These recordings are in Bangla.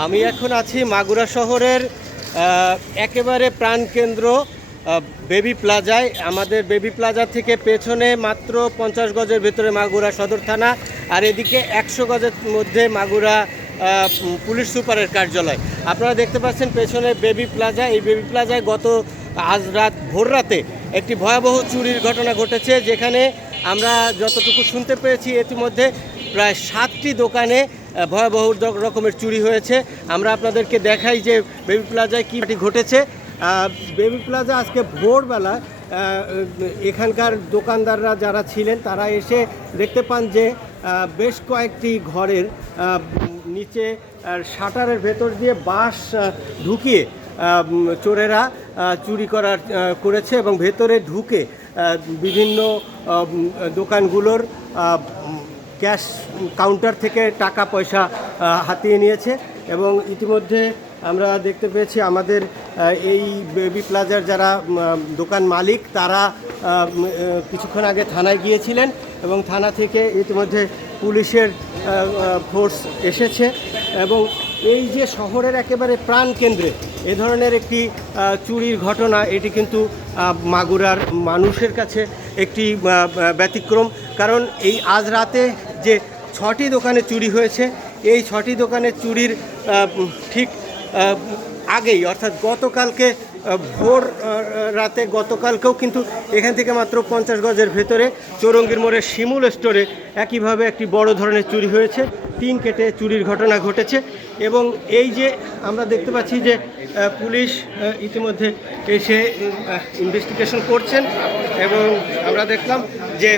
আমি এখন আছি মাগুরা শহরের একেবারে প্রাণকেন্দ্র বেবি প্লাজায়। আমাদের বেবি প্লাজা থেকে পেছনে মাত্র 50 গজের ভেতরে মাগুরা সদর থানা, আর এদিকে 100 গজের মধ্যে মাগুরা পুলিশ সুপারের কার্যালয়। আপনারা দেখতে পাচ্ছেন পেছনে বেবি প্লাজা। এই বেবি প্লাজায় আজ ভোর রাতে একটি ভয়াবহ চুরির ঘটনা ঘটেছে, যেখানে আমরা যতটুকু শুনতে পেরেছি ইতিমধ্যে প্রায় 7টি দোকানে ভয়াবহ রকমের চুরি হয়েছে। আমরা আপনাদেরকে দেখাই যে বেবি প্লাজায় কী ঘটেছে। বেবি প্লাজা আজকে ভোরবেলা এখানকার দোকানদাররা যারা ছিলেন তারা এসে দেখতে পান যে বেশ কয়েকটি ঘরের নিচে শাটারের ভেতর দিয়ে বাঁশ ঢুকিয়ে চোরেরা চুরি করেছে এবং ভেতরে ঢুকে বিভিন্ন দোকানগুলোর ক্যাশ কাউন্টার থেকে টাকা পয়সা হাতিয়ে নিয়েছে। এবং ইতিমধ্যে আমরা দেখতে পেয়েছি আমাদের এই বেবি প্লাজার যারা দোকান মালিক তারা কিছুক্ষণ আগে থানায় গিয়েছিলেন এবং থানা থেকে ইতিমধ্যে পুলিশের ফোর্স এসেছে। এবং এই যে শহরের একেবারে প্রাণকেন্দ্রে এ ধরনের একটি চুরির ঘটনা, এটি কিন্তু মাগুরার মানুষের কাছে একটি ব্যতিক্রম। কারণ এই আজ রাতে যে 6টি দোকানে চুরি হয়েছে, এই 6টি দোকানের চুরির ঠিক আগেই অর্থাৎ গতকালকে ভোর রাতে গতকালকেও কিন্তু এখান থেকে মাত্র 50 গজের ভেতরে চৌরঙ্গীর মোড়ের শিমুল স্টোরে একইভাবে একটি বড় ধরনের চুরি হয়েছে। টিন কেটে চুরির ঘটনা ঘটেছে। এবং এই যে আমরা দেখতে পাচ্ছি যে পুলিশ ইতিমধ্যে এসে ইনভেস্টিগেশন করছেন এবং আমরা দেখলাম যে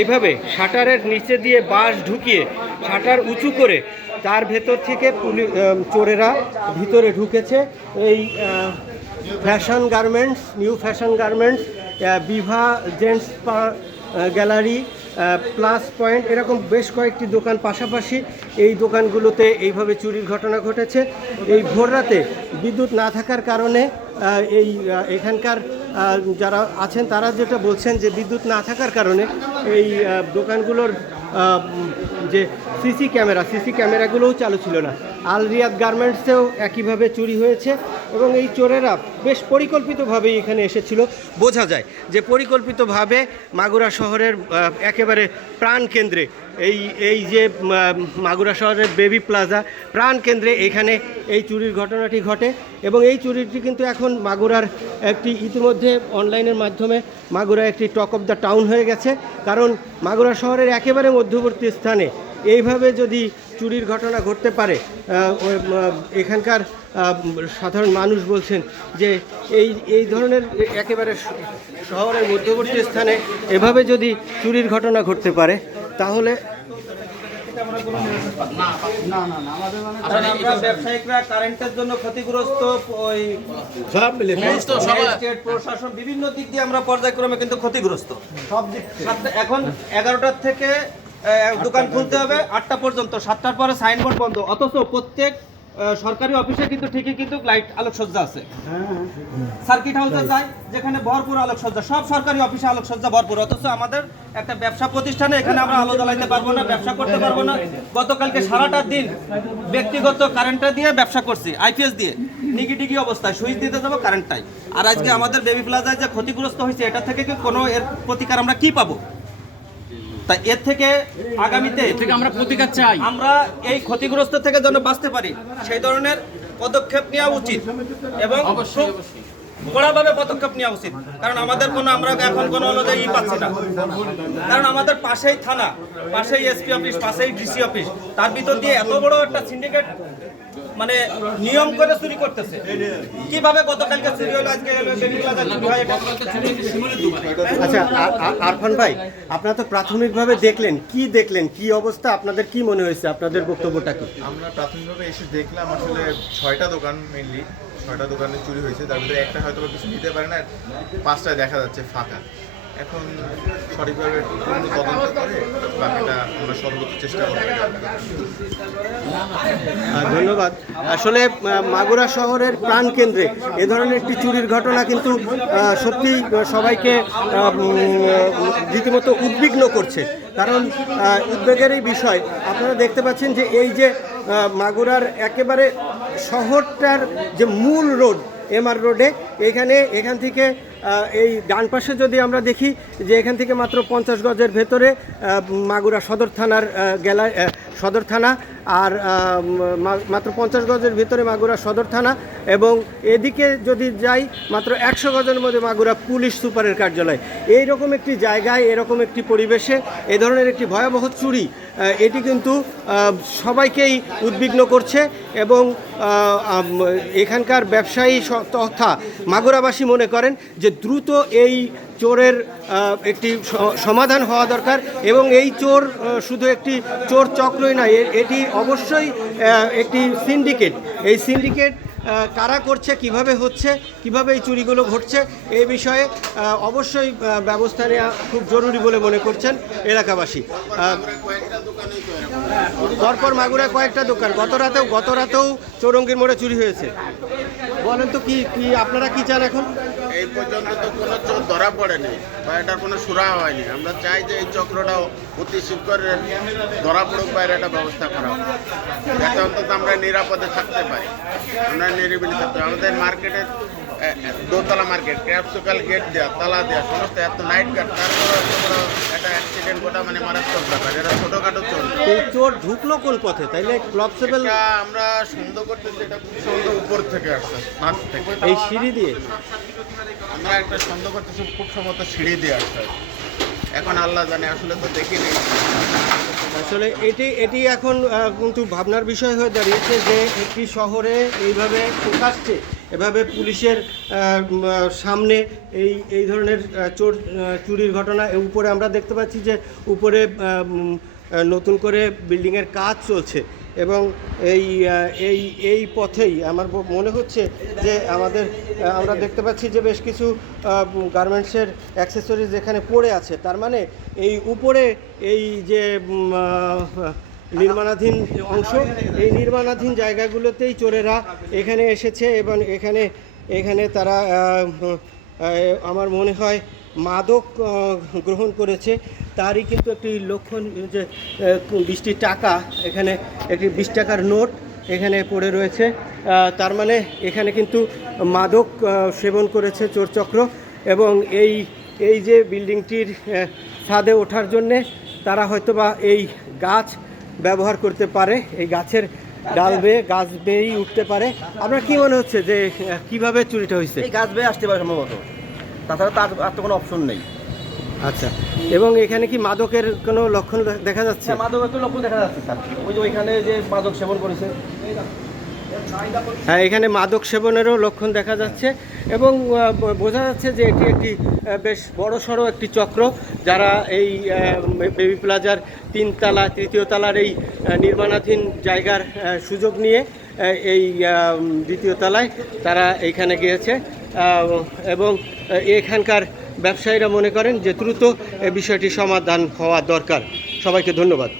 এইভাবে শাটারের নিচে দিয়ে বাঁশ ঢুকিয়ে শাটার উঁচু করে তার ভেতর থেকে চোরেরা ভিতরে ঢুকেছে। এই fashion garments, new fashion garments, Bibha gents gallery, plus point, এরকম বেশ কয়েকটি দোকান পাশাপাশি এই দোকানগুলোতে এইভাবে চুরির ঘটনা ঘটেছে। এই ভোর রাতে বিদ্যুৎ না থাকার কারণে এখানকার যারা আছেন তারা যেটা বলছেন যে বিদ্যুৎ না থাকার কারণে এই দোকানগুলোর যে সিসি ক্যামেরাগুলোও চালু ছিল না। আল রিয়াদ গার্মেন্টসেও একইভাবে চুরি হয়েছে এবং এই চোরেরা বেশ পরিকল্পিতভাবেই এখানে এসেছিল। বোঝা যায় যে পরিকল্পিতভাবে মাগুরা শহরের একেবারে প্রাণকেন্দ্রে এই যে মাগুরা শহরের বেবি প্লাজা প্রাণকেন্দ্রে এখানে এই চুরির ঘটনাটি ঘটে। এবং এই চুরিটি কিন্তু এখন মাগুরার একটি ইতিমধ্যে অনলাইনের মাধ্যমে মাগুরা একটি টক অফ দ্য টাউন হয়ে গেছে। কারণ মাগুরা শহরের একেবারে মধ্যবর্তী স্থানে এইভাবে যদি চুরির ঘটনা ঘটতে পারে, এখানকার সাধারণ মানুষ বলছেন যে এই ধরনের একেবারে শহরের মধ্যবর্তী স্থানে এভাবে যদি চুরির ঘটনা ঘটতে পারে তাহলে ব্যবসায়িকরা কারেন্টের জন্য ক্ষতিগ্রস্ত, প্রশাসন বিভিন্ন দিক দিয়ে আমরা পর্যায়ক্রমে কিন্তু ক্ষতিগ্রস্ত সব দিক। এখন 11টার থেকে দোকান খুলতে হবে 8টা পর্যন্ত, 7টার পরে সাইনবোর্ড বন্ধ, অথচ প্রত্যেক সরকারি অফিসে কিন্তু ঠিকই কিন্তু লাইট আলোকসজ্জা আছে। সার্কিট হাউসে যাই যেখানে ভরপুর আলোকসজ্জা, সব সরকারি অফিসে আলোকসজ্জা ভরপুর, অথচ আমাদের একটা ব্যবসা প্রতিষ্ঠানে এখানে আমরা আলো জ্বালাইতে পারবো না, ব্যবসা করতে পারবো না। গতকালকে সারাটা দিন ব্যক্তিগত কারেন্টটা দিয়ে ব্যবসা করছি, আইপিএস দিয়ে নিগিডিগি অবস্থায়, সুইচ দিতে যাবো কারেন্টটাই। আর আজকে আমাদের বেবি প্লাজায় যে ক্ষতিগ্রস্ত হয়েছে এটা থেকে কোনো এর প্রতিকার আমরা কি পাবো? তাই এর থেকে আগামীতে আমরা প্রতিকার চাই, আমরা এই ক্ষতিগ্রস্ত থেকে যেন বাঁচতে পারি সেই ধরনের পদক্ষেপ নেওয়া উচিত এবং কড়াভাবে পদক্ষেপ নেওয়া উচিত। কারণ আমাদের আমরা এখন কোনো অনুযায়ী পাচ্ছি না। কারণ আমাদের পাশেই থানা, পাশেই এসপি অফিস, পাশেই ডিসি অফিস, তার ভিতর দিয়ে এত বড় একটা সিন্ডিকেট মানে নিয়ম করে চুরি করতেছে। কিভাবে গতকালকে চুরি হলো, আজকে আচ্ছা আরফান ভাই, আপনারা তো প্রাথমিকভাবে দেখলেন, কি অবস্থা, আপনাদের কি মনে হয়েছে, আপনাদের বক্তব্যটা কি? আমরা প্রাথমিকভাবে এসে দেখলাম আসলে 6টা দোকান, মেইনলি 6টা দোকানে চুরি হয়েছে। তার ভিতরে একটা হয়তো কিছু নিতে পারে না, 5টায় দেখা যাচ্ছে ফাঁকা। এখন সঠিকভাবে তদন্ত করে বাকিটা আমরা সর্বোচ্চ চেষ্টা করব। ধন্যবাদ। আসলে মাগুরা শহরের প্রাণকেন্দ্রে এ ধরনের একটি চুরির ঘটনা কিন্তু সত্যি সবাইকে রীতিমতো উদ্বিগ্ন করছে। কারণ উদ্বেগেরই বিষয়, আপনারা দেখতে পাচ্ছেন যে এই যে মাগুরার একেবারে শহরটার যে মূল রোড এমআর রোডে এখান থেকে এই ডান পাশে যদি আমরা দেখি যে এখান থেকে মাত্র 50 গজের ভেতরে মাগুরা সদর থানার সদর থানা, আর মাত্র 50 গজের ভিতরে মাগুরা সদর থানা, এবং এদিকে যদি যাই মাত্র 100 গজের মধ্যে মাগুরা পুলিশ সুপারের কার্যালয়। এই রকম একটি জায়গায়, এরকম একটি পরিবেশে এ ধরনের একটি ভয়াবহ চুরি, এটি কিন্তু সবাইকেই উদ্বিগ্ন করছে, এবং এখানকার ব্যবসায়ী তথা মাগুরাবাসী মনে করেন যে দ্রুত এই চোরের একটি সমাধান হওয়া দরকার, এবং এই চোর শুধু একটি চোর চক্রই নয়, এটি অবশ্যই একটি সিন্ডিকেট। এই সিন্ডিকেট কারা করছে, কিভাবে হচ্ছে, কিভাবে এই চুরিগুলো ঘটছে, এই বিষয়ে অবশ্যই ব্যবস্থা নেওয়া খুব জরুরি বলে মনে করছেন এলাকাবাসী। পরপর মাগুরায় কয়েকটা দোকান, গত রাতেও চৌরঙ্গীর মোড়ে চুরি হয়েছে। বলেন তো কি আপনারা কি চান এখন? এই পর্যন্ত তো কোনো চোর ধরা পড়েনি বা এটার কোনো সুরা হয়নি। আমরা চাই যে এই চক্রটাও অতি শীঘ্র ধরা পড়ুক বা একটা ব্যবস্থা করা হোক, যাতে অন্তত আমরা নিরাপদে থাকতে পারি, আমরা নিরিবিলি থাকতে পারি। আমাদের মার্কেটের দোতলা মার্কেট, ক্যাপসুকাল গেট দেওয়া, তালা দেওয়া, সমস্ত এত নাইট গার্ড, তারপরে একটা অ্যাক্সিডেন্ট ঘটা মানে মারাত্মক ব্যাপার। এটা ছোটোখাটো চোর। এই চোর ঢুকলো কোন পথে? তাইলে ক্লবসেবল আমরা সন্দেহ করতেছি এটা খুব সন্দেহ উপর থেকে আসছে, মাঠ থেকে, এই সিঁড়ি দিয়ে। আমরা একটা সন্দেহ করতেছি খুব সম্ভবত সিঁড়ি দিয়ে আসতে হয়। এখন আল্লাহ জানে, আসলে তো দেখিনি। আসলে এটি এখন কিন্তু ভাবনার বিষয় হয়ে দাঁড়িয়েছে যে একটি শহরে এইভাবে প্রকাশ্যে এভাবে পুলিশের সামনে এই ধরনের চুরির ঘটনা। উপরে আমরা দেখতে পাচ্ছি যে উপরে নতুন করে বিল্ডিংয়ের কাজ চলছে, এবং এই পথেই আমার মনে হচ্ছে যে আমরা দেখতে পাচ্ছি যে বেশ কিছু গার্মেন্টসের অ্যাক্সেসরিজ এখানে পড়ে আছে। তার মানে এই উপরে এই যে নির্মাণাধীন অংশ, এই নির্মাণাধীন জায়গাগুলোতেই চোরেরা এখানে এসেছে, এবং এখানে তারা আমার মনে হয় মাদক গ্রহণ করেছে। তারই কিন্তু একটি লক্ষণ যে 20টি টাকা, এখানে একটি 20 টাকার নোট এখানে পড়ে রয়েছে। তার মানে এখানে কিন্তু মাদক সেবন করেছে চোরচক্র, এবং এই যে বিল্ডিংটির ছাদে ওঠার জন্যে তারা হয়তোবা এই গাছ ব্যবহার করতে পারে, এই গাছের গাছ বেয়েই উঠতে পারে। আপনার কি মনে হচ্ছে যে কিভাবে চুরিটা হয়েছে? এই গাছ বেয়ে আসতে পারে সম্ভবত, তাছাড়া আর তো কোনো অপশন নেই। আচ্ছা, এবং এখানে কি মাদকের কোনো লক্ষণ দেখা যাচ্ছে? মাদকের তো লক্ষণ দেখা যাচ্ছে স্যার, ওই যে ওইখানে যে মাদক সেবন করেছে। হ্যাঁ, এখানে মাদক সেবনেরও লক্ষণ দেখা যাচ্ছে, এবং বোঝা যাচ্ছে যে এটি একটি বেশ বড়সড় একটি চক্র, যারা এই বেবি প্লাজার 3 তলা 3য় তলার এই নির্মাণাধীন জায়গার সুযোগ নিয়ে এই 2য় তলায় তারা এইখানে গিয়েছে, এবং এখানকার ব্যবসায়ীরা মনে করেন যে দ্রুত এই বিষয়টি সমাধান হওয়া দরকার। সবাইকে ধন্যবাদ।